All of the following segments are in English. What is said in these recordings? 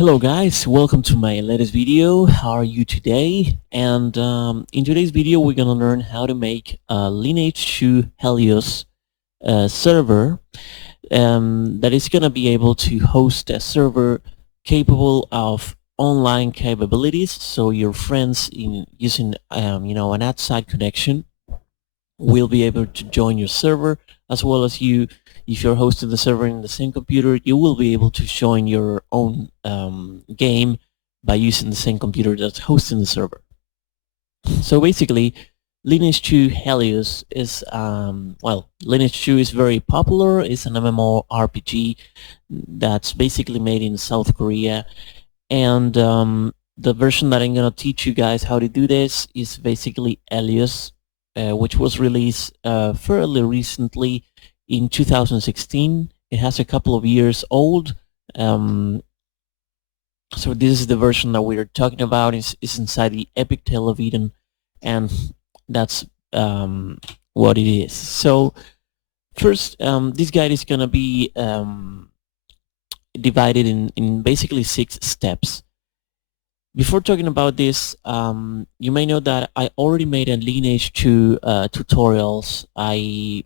Hello guys, welcome to my latest video. How are you today? And in today's video we're gonna learn how to make a Lineage to Helios server that is gonna be able to host a server capable of online capabilities, so your friends in using an outside connection will be able to join your server, as well as you. If you're hosting the server in the same computer, you will be able to join your own game by using the same computer that's hosting the server. So basically, Lineage 2 Helios is, Lineage 2 is very popular. It's an MMORPG that's basically made in South Korea. And the version that I'm going to teach you guys how to do this is basically Helios, which was released fairly recently in 2016. It has a couple of years old. So this is the version that we're talking about. Is inside the Epic Tale of Eden, and that's what it is. So first, this guide is going to be divided in basically 6 steps. Before talking about this, you may know that I already made a Lineage 2 tutorials. I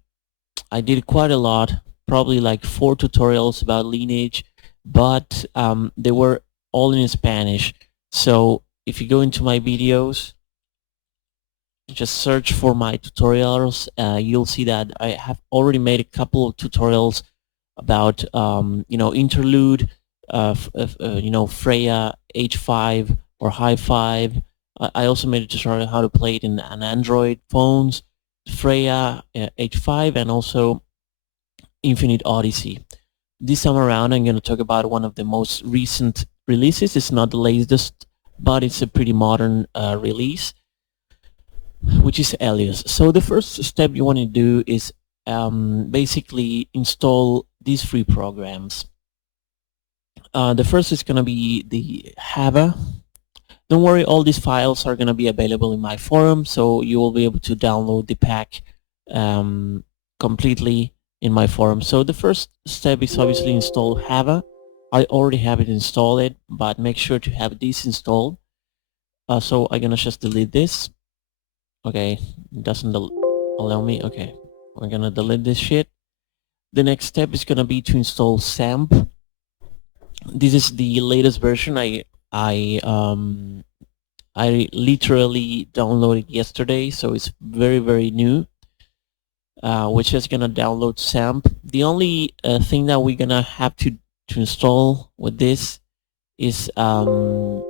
did quite a lot, probably like 4 tutorials about Lineage, but they were all in Spanish. So if you go into my videos, just search for my tutorials, you'll see that I have already made a couple of tutorials about interlude, Freya H5 or High 5. I also made a tutorial how to play it in an Android phones, Freya H5, and also Infinite Odyssey. This time around I'm going to talk about one of the most recent releases. It's not the latest, but it's a pretty modern release, which is Helios. So the first step you want to do is basically install these free programs. The first is going to be the Java. Don't worry, all these files are going to be available in my forum, so you will be able to download the pack completely in my forum. So the first step is obviously install Java. I already have it installed, but make sure to have this installed. So I'm gonna just delete this. Okay, it doesn't allow me. Okay, we're gonna delete this shit. The next step is gonna be to install XAMPP. This is the latest version. I literally downloaded yesterday, so it's very new. Which is gonna download XAMPP. The only thing that we're gonna have to install with this is MySQL.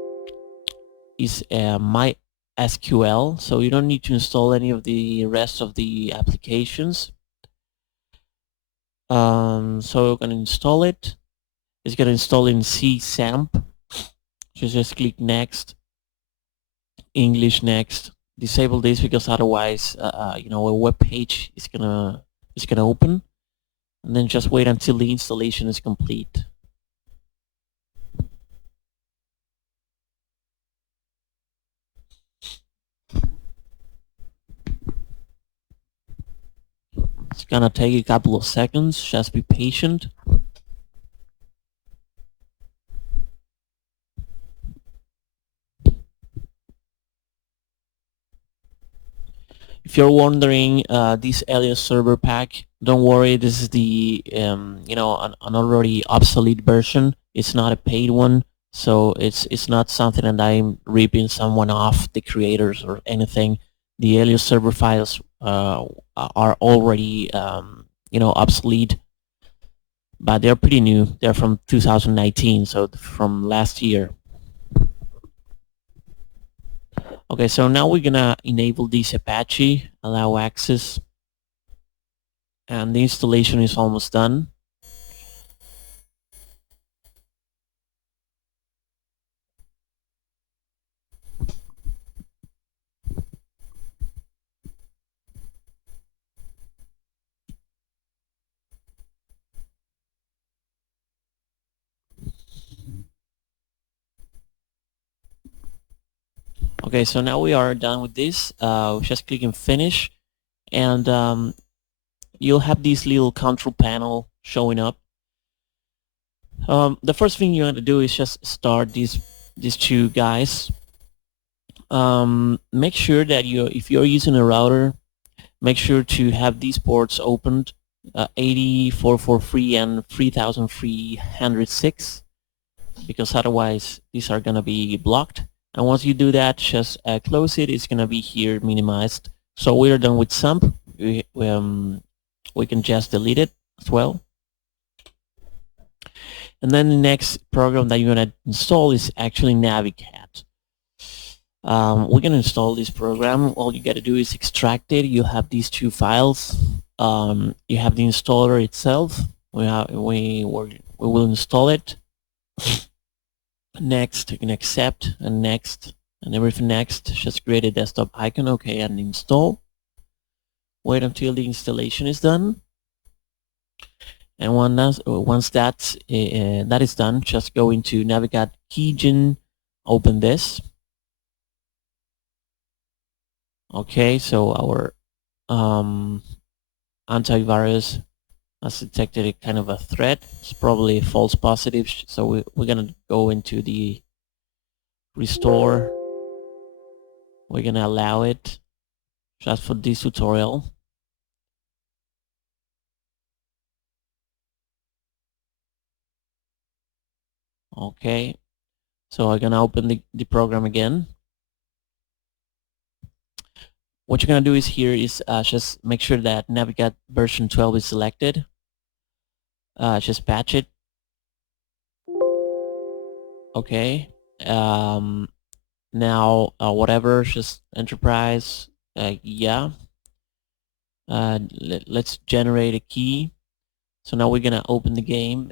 So you don't need to install any of the rest of the applications. So we're gonna install it. It's gonna install in C XAMPP. So just click next, English next. Disable this because otherwise, a web page is gonna open, and then just wait until the installation is complete. It's gonna take a couple of seconds. Just be patient. If you're wondering, this Helios server pack, don't worry. This is the an already obsolete version. It's not a paid one, so it's not something that I'm ripping someone off, the creators or anything. The Helios server files are already obsolete, but they're pretty new. They're from 2019, so from last year. Okay, so now we're gonna enable this Apache, allow access, and the installation is almost done. Okay, so now we are done with this. Just clicking finish, and you'll have this little control panel showing up. The first thing you want to do is just start these two guys. Make sure that if you're using a router, make sure to have these ports opened, 8443 and 3306, because otherwise these are gonna be blocked. And once you do that, just close it. It's gonna be here minimized. So we're done with sump. We can just delete it as well. And then the next program that you're gonna install is actually Navicat. We're gonna install this program. All you gotta do is extract it. You have these two files. You have the installer itself. We will install it. Next, you can accept, and next, and everything next. Just create a desktop icon, okay, and install. Wait until the installation is done. And once that is done, just go into Navigat keygen, open this. Okay, so our antivirus has detected a kind of a threat. It's probably false positive, so we're gonna go into the restore. We're gonna allow it just for this tutorial. Okay, so I'm gonna open the program again. What you're gonna do is here is just make sure that Navigat version 12 is selected. Just patch it. Okay. Now whatever, just enterprise. Yeah. Let's generate a key. So now we're gonna open the game.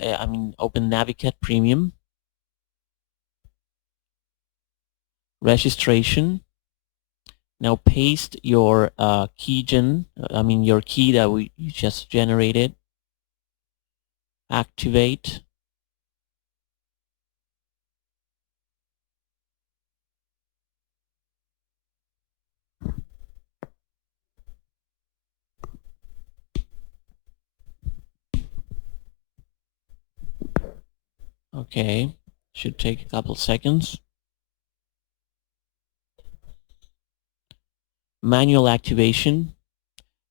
Open Navigat Premium. Registration. Now paste your your key that you just generated. Activate. Okay, should take a couple seconds. Manual activation.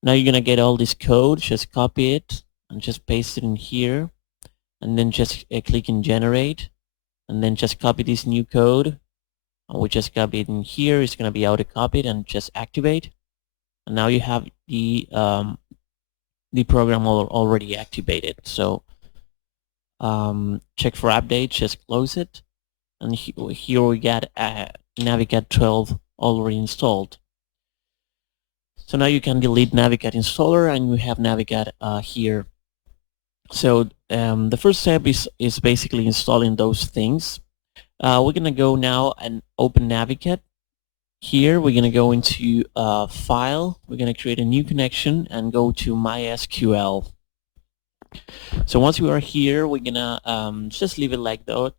Now you're gonna get all this code. Just copy it and just paste it in here, and then just click in generate, and then just copy this new code. And we just copy it in here. It's gonna be auto copied, and just activate. And now you have the program already activated. So check for updates. Just close it, and here we got Navigat 12 already installed. So now you can delete Navigat installer, and you have Navigat here. So the first step is basically installing those things. We're gonna go now and open Navigat. Here we're gonna go into File. We're gonna create a new connection and go to MySQL. So once we are here, we're gonna just leave it like that.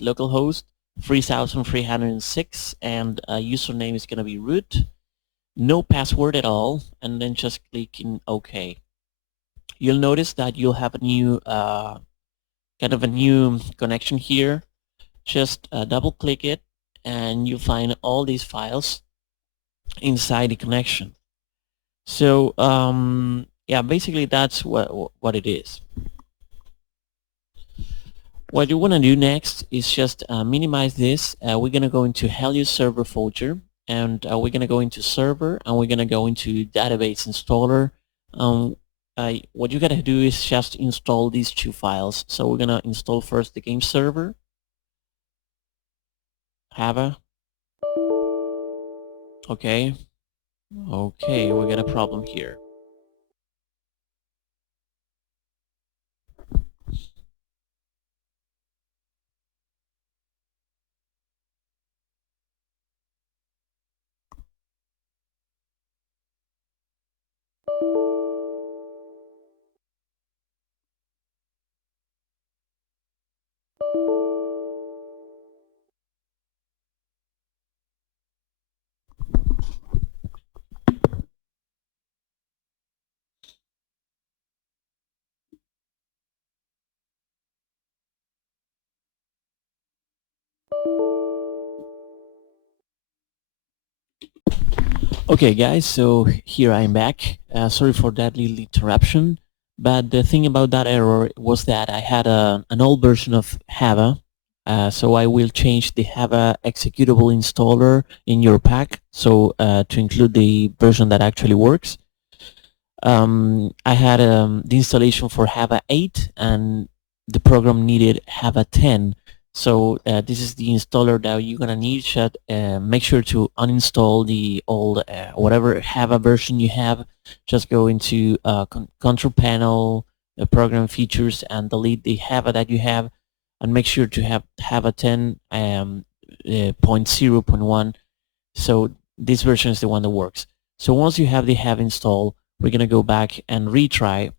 Localhost 3306, and username is gonna be root. No password at all, and then just click in OK. You'll notice that you'll have a new kind of a new connection here. Just double click it, and you'll find all these files inside the connection. So yeah, basically that's what it is. What you want to do next is just minimize this. We're going to go into Helios server folder, and we're going to go into server, and we're going to go into database installer. What you got to do is just install these two files. So we're going to install first the game server, Java. Okay, we got a problem here. Okay guys, so here I'm back. Sorry for that little interruption, but the thing about that error was that I had an old version of Java, so I will change the Java executable installer in your pack, so to include the version that actually works. I had the installation for Java 8 and the program needed Java 10. So this is the installer that you're gonna need. Should make sure to uninstall the old whatever Java version you have. Just go into control panel, program features, and delete the Java that you have, and make sure to have Java 10 point 0.1. So this version is the one that works. So once you have the Java installed, we're gonna go back and retry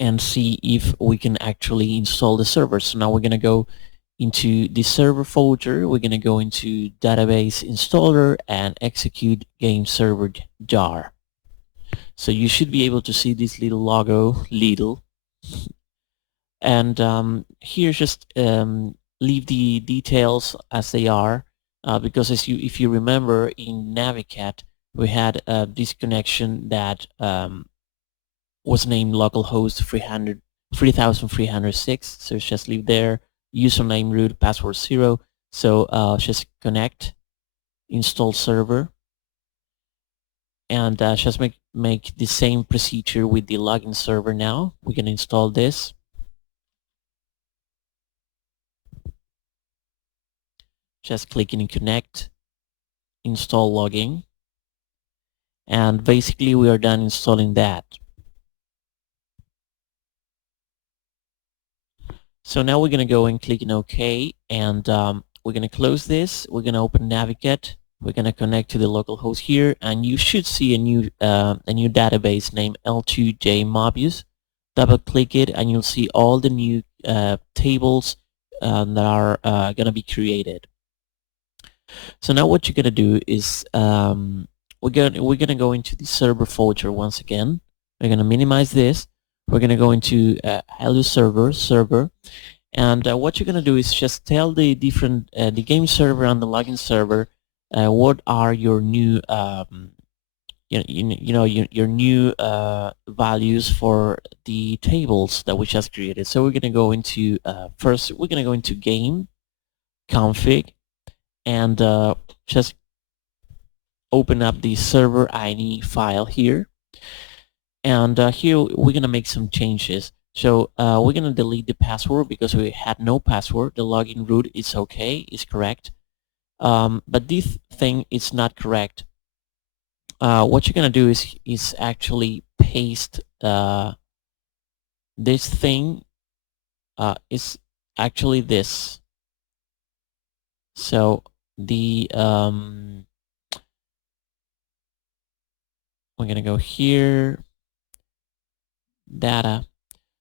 and see if we can actually install the server. So now we're gonna go into the server folder, we're gonna go into database installer and execute game server jar. So you should be able to see this little logo, little, and here just leave the details as they are, because if you remember in Navicat we had this connection that was named localhost 3306. So just leave there, username root, password 0. So just connect, install server, and just make the same procedure with the login server. Now we can install this. Just clicking in connect, install login, and basically we are done installing that. So now we're going to go and click in OK, and we're going to close this. We're going to open Navigat. We're going to connect to the local host here, and you should see a new database named L2J Double click it, and you'll see all the new tables that are going to be created. So now what you're going to do is we're going to go into the server folder once again. We're going to minimize this. We're going to go into Helios server, and what you're going to do is just tell the different the game server and the login server what are your new your new values for the tables that we just created. So we're going to go into first we're going to go into game config, and just open up the server ini file here, and here we're going to make some changes. So we're going to delete the password because we had no password. The login root is okay, is correct, but this thing is not correct. What you're going to do is actually paste this thing is actually this. So the we're going to go here, data.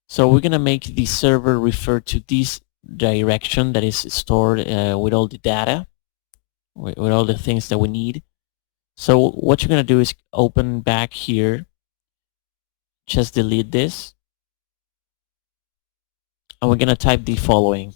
So we're going to make the server refer to this direction that is stored with all the data, with all the things that we need. So what you're going to do is open back here, just delete this, and we're going to type the following.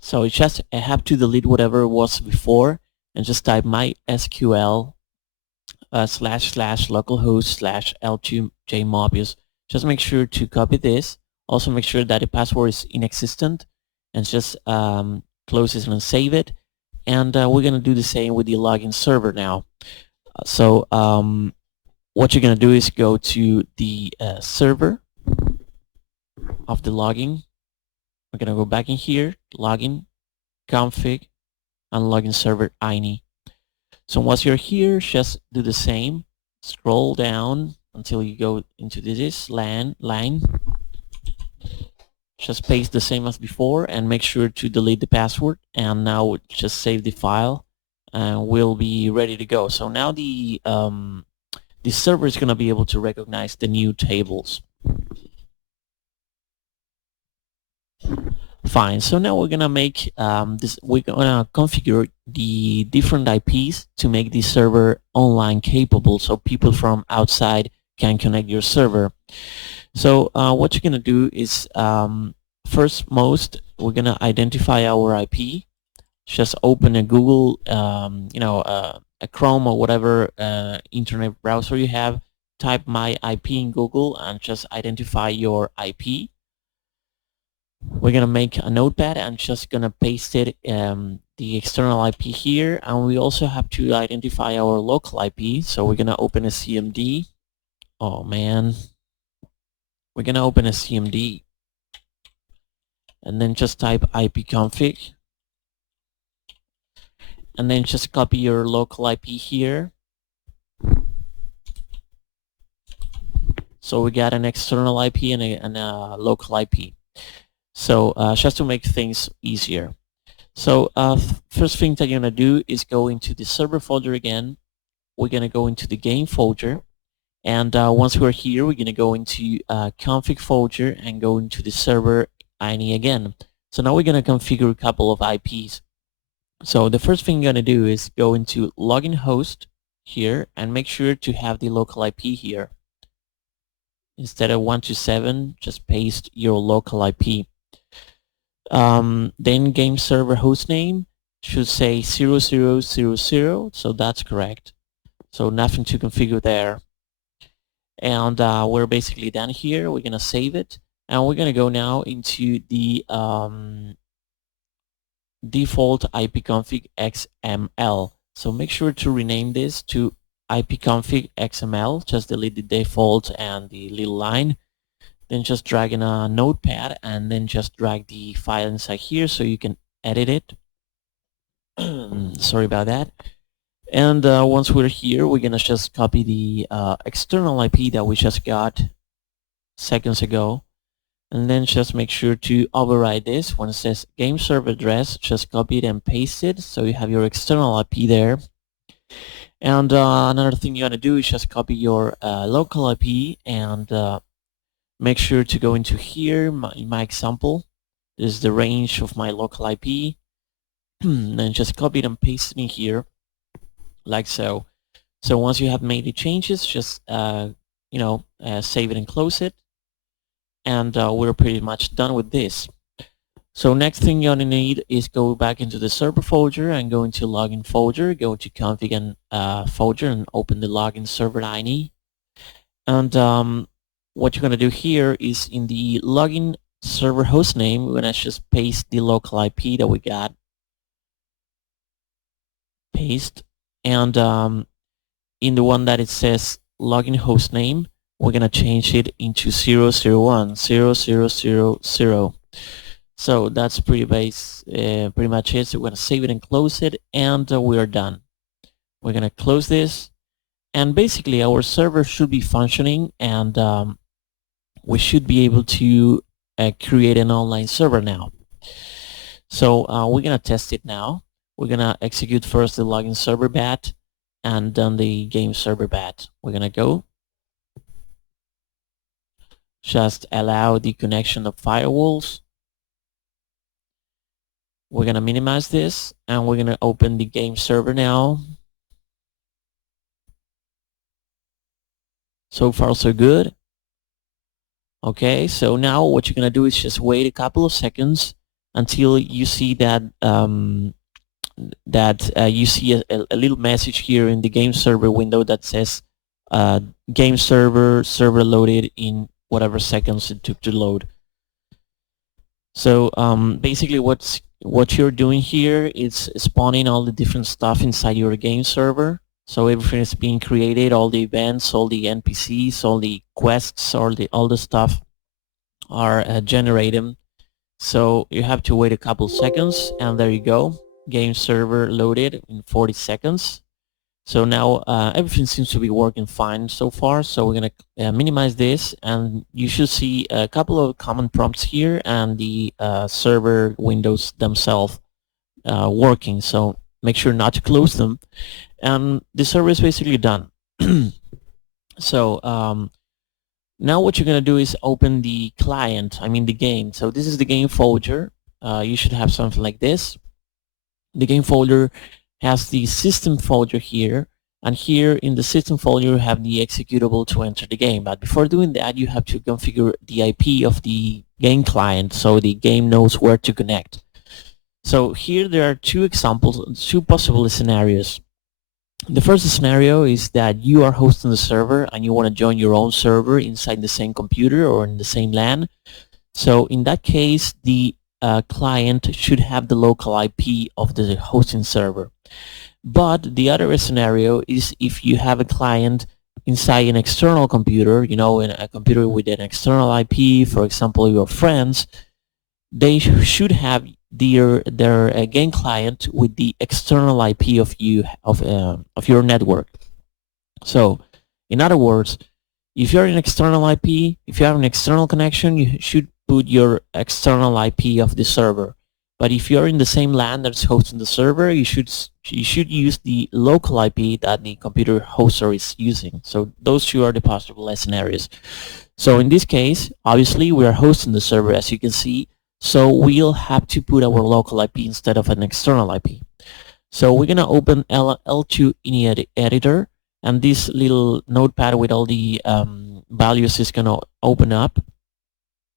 So you just have to delete whatever was before and just type mysql / localhost / L2J. Just make sure to copy this. Also make sure that the password is inexistent, and just close this and save it. And we're going to do the same with the login server now. So what you're going to do is go to the server of the login. We're going to go back in here, login, config, and login server ini. So once you're here, just do the same. Scroll down until you go into this line. Just paste the same as before and make sure to delete the password. And now just save the file, and we'll be ready to go. So now the server is going to be able to recognize the new tables. Fine. So now we're gonna make this. We're gonna configure the different IPs to make the server online capable, so people from outside can connect your server. So what you're gonna do is first most we're gonna identify our IP. Just open a Google, a Chrome or whatever internet browser you have. Type my IP in Google and just identify your IP. We're gonna make a notepad and just gonna paste it the external IP here, and we also have to identify our local IP. So we're gonna open a CMD. Oh man, we're gonna open a CMD and then just type ipconfig and then just copy your local IP here. So we got an external IP and a local IP. So just to make things easier. So first thing that you're gonna do is go into the server folder again. We're gonna go into the game folder, and once we're here, we're gonna go into config folder and go into the server ini again. So now we're gonna configure a couple of IPs. So the first thing you're gonna do is go into login host here and make sure to have the local IP here. Instead of 127, just paste your local IP. Then game server hostname should say 0000, so that's correct. So nothing to configure there. And we're basically done here. We're gonna save it, and we're gonna go now into the default ipconfig XML. So make sure to rename this to ipconfig XML. Just delete the default and the little line. Then just drag in a notepad and then just drag the file inside here so you can edit it. Sorry about that. And once we're here, we're gonna just copy the external IP that we just got seconds ago, and then just make sure to override this. When it says game server address, just copy it and paste it so you have your external IP there. And another thing you gotta do is just copy your local IP and make sure to go into here, my example. This is the range of my local IP. Then just copy it and paste it in here, like so. So once you have made the changes, just save it and close it, and we're pretty much done with this. So next thing you're gonna need is go back into the server folder and go into login folder, go to config and folder and open the login server ini. And what you're gonna do here is in the login server hostname, we're gonna just paste the local IP that we got. Paste, and in the one that it says login hostname, we're gonna change it into 001 0000. So that's pretty much it. So we're gonna save it and close it, and we are done. We're gonna close this, and basically our server should be functioning, and we should be able to create an online server now. So we're gonna test it now. We're gonna execute first the login server bat and then the game server bat. We're gonna go. Just allow the connection of firewalls. We're gonna minimize this and we're gonna open the game server now. So far so good. Okay, so now what you're gonna do is just wait a couple of seconds until you see that you see a little message here in the game server window that says game server loaded in whatever seconds it took to load. So basically what you're doing here is spawning all the different stuff inside your game server. So everything is being created, all the events, all the NPCs, all the quests, all the stuff are generated. So you have to wait a couple seconds, and there you go. Game server loaded in 40 seconds. So now everything seems to be working fine so far. So we're gonna minimize this, and you should see a couple of command prompts here and the server windows themselves working. So make sure not to close them, and the server is basically done. So now what you're gonna do is open the client, I mean the game. So this is the game folder. you should have something like this. The game folder has the system folder here, and here in the system folder you have the executable to enter the game. But before doing that, you have to configure the IP of the game client so the game knows where to connect. So here there are two examples, two possible scenarios. The first scenario is that you are hosting the server and you want to join your own server inside the same computer or in the same LAN. So in that case, the client should have the local IP of the hosting server. But the other scenario is if you have a client inside an external computer, in a computer with an external IP, for example, your friends, they should have their game client with the external IP of your network. So, in other words, if you're an external IP, if you have an external connection, you should put your external IP of the server. But if you're in the same LAN that's hosting the server, you should use the local IP that the computer hoster is using. So those two are the possible scenarios. So in this case, obviously we are hosting the server, as you can see. So we'll have to put our local IP instead of an external IP. So we're gonna open L2 in the editor, and this little notepad with all the values is gonna open up.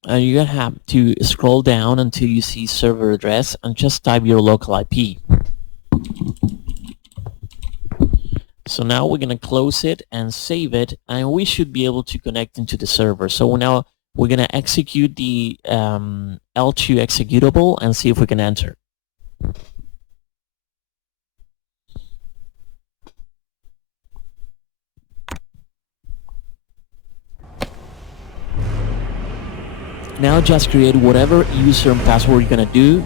And you're gonna have to scroll down until you see server address and just type your local IP. So now we're gonna close it and save it, and we should be able to connect into the server. So now we're gonna execute the L2 executable and see if we can enter. Now just create whatever user and password you're gonna do,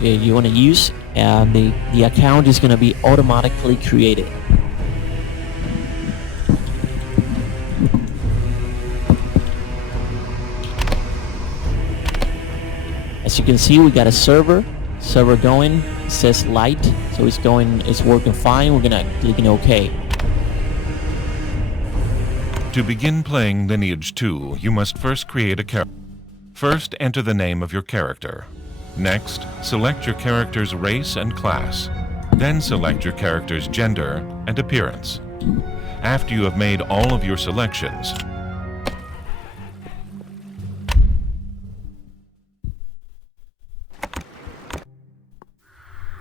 you wanna use, and the account is gonna be automatically created. As you can see, we got a server going. It says light, so it's working fine. We're gonna click on OK. To begin playing Lineage 2, you must first create a character. First, enter the name of your character. Next, select your character's race and class. Then select your character's gender and appearance. After you have made all of your selections,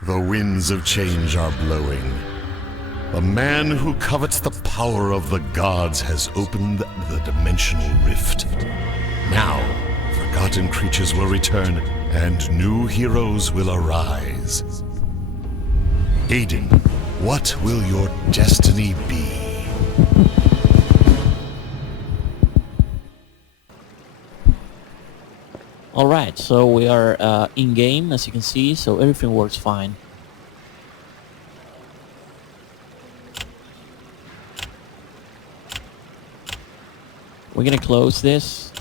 the winds of change are blowing. The man who covets the power of the gods has opened the dimensional rift. Now, forgotten creatures will return, and new heroes will arise. Aiden, what will your destiny be? Alright, so we are in-game, as you can see, so everything works fine. We're gonna close this.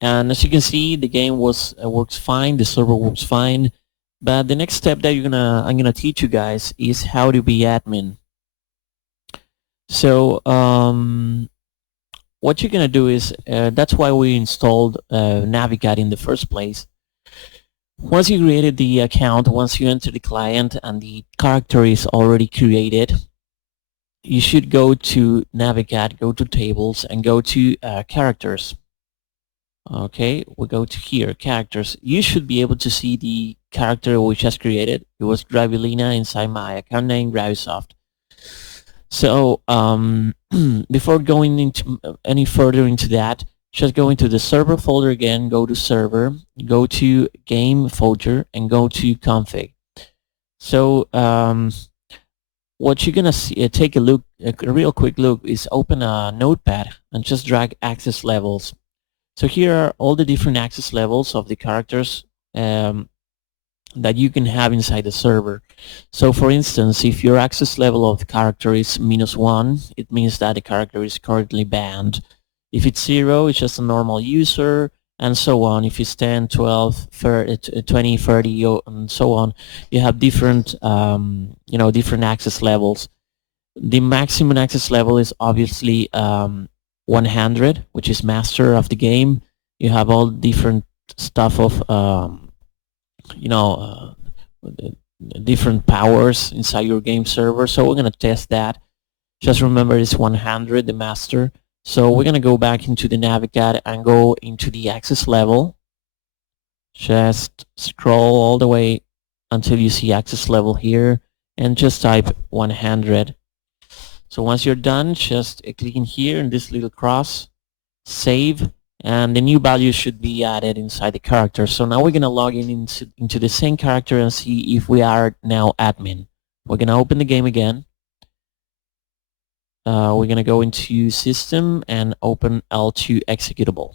And as you can see, the game works fine, the server works fine. But the next step that I'm gonna teach you guys is how to be admin. So what you're gonna do is that's why we installed Navigat in the first place. Once you created the account, once you enter the client and the character is already created, you should go to Navigat, go to tables, and go to characters. Okay, we go to here, characters. You should be able to see the character we just created. It was Gravilina inside my account name, Gravisoft. So before going into any further into that, just go into the server folder again, go to server, go to game folder, and go to config. So what you're gonna see, take a look, a real quick look, is open a notepad and just drag access levels. So here are all the different access levels of the characters that you can have inside the server. So for instance, if your access level of the character is -1, it means that the character is currently banned. If it's 0, it's just a normal user, and so on. If it's 10, 12, 30, 20, 30, and so on, you have different, different access levels. The maximum access level is obviously 100, which is master of the game. You have all different stuff of you know different powers inside your game server. So we're gonna test that. Just remember it's 100 the master. So we're gonna go back into the Navigat and go into the access level. Just scroll all the way until you see access level here and just type 100. So once you're done, just click in here in this little cross, save, and the new value should be added inside the character. So now we're gonna log in into the same character and see if we are now admin. We're gonna open the game again. We're gonna go into system and open L2 executable.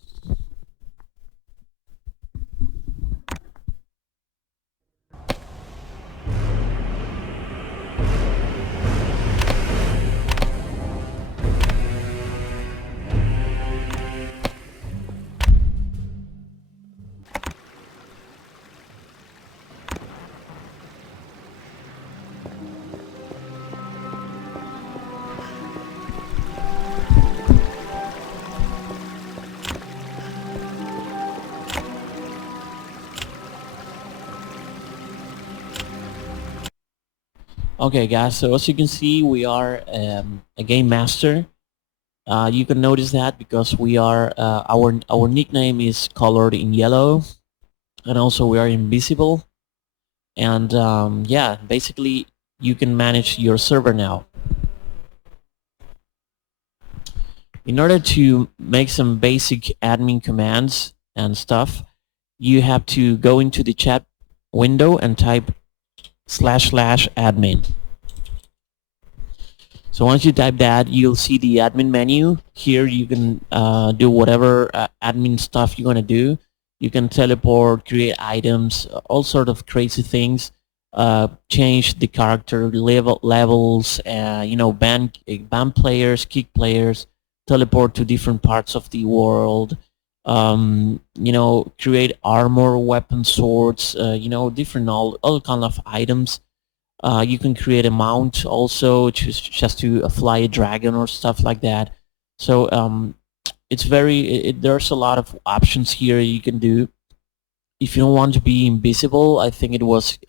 Okay guys, so as you can see we are a game master. You can notice that because we are our nickname is colored in yellow, and also we are invisible, and yeah, basically you can manage your server now. In order to make some basic admin commands and stuff, you have to go into the chat window and type //admin. So once you type that, you'll see the admin menu. Here you can do whatever admin stuff you want to do. You can teleport, create items, all sort of crazy things. Change the character levels, you know, ban players, kick players, teleport to different parts of the world. You know, create armor, weapon, swords, you know, different all kind of items. You can create a mount also, just to fly a dragon or stuff like that. So it's there's a lot of options here you can do. If you don't want to be invisible, I think it was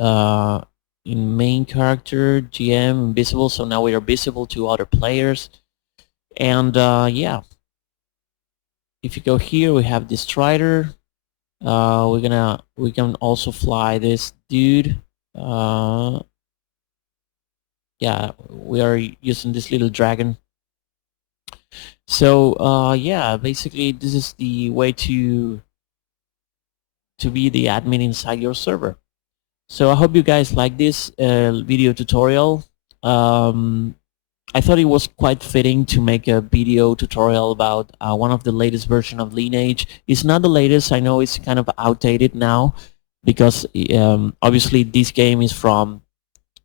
in main character GM invisible. So now we are visible to other players, and yeah. If you go here, we have this strider. We can also fly this dude. Yeah, we are using this little dragon. So yeah, basically this is the way to be the admin inside your server. So I hope you guys like this video tutorial. I thought it was quite fitting to make a video tutorial about one of the latest version of Lineage. It's not the latest. I know it's kind of outdated now because obviously this game is from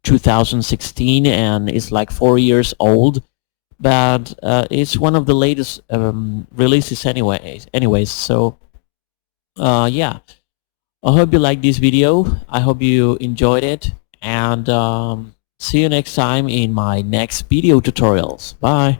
2016 and it's like 4 years old, but it's one of the latest releases anyways. So yeah, I hope you liked this video. I hope you enjoyed it, and see you next time in my next video tutorials. Bye.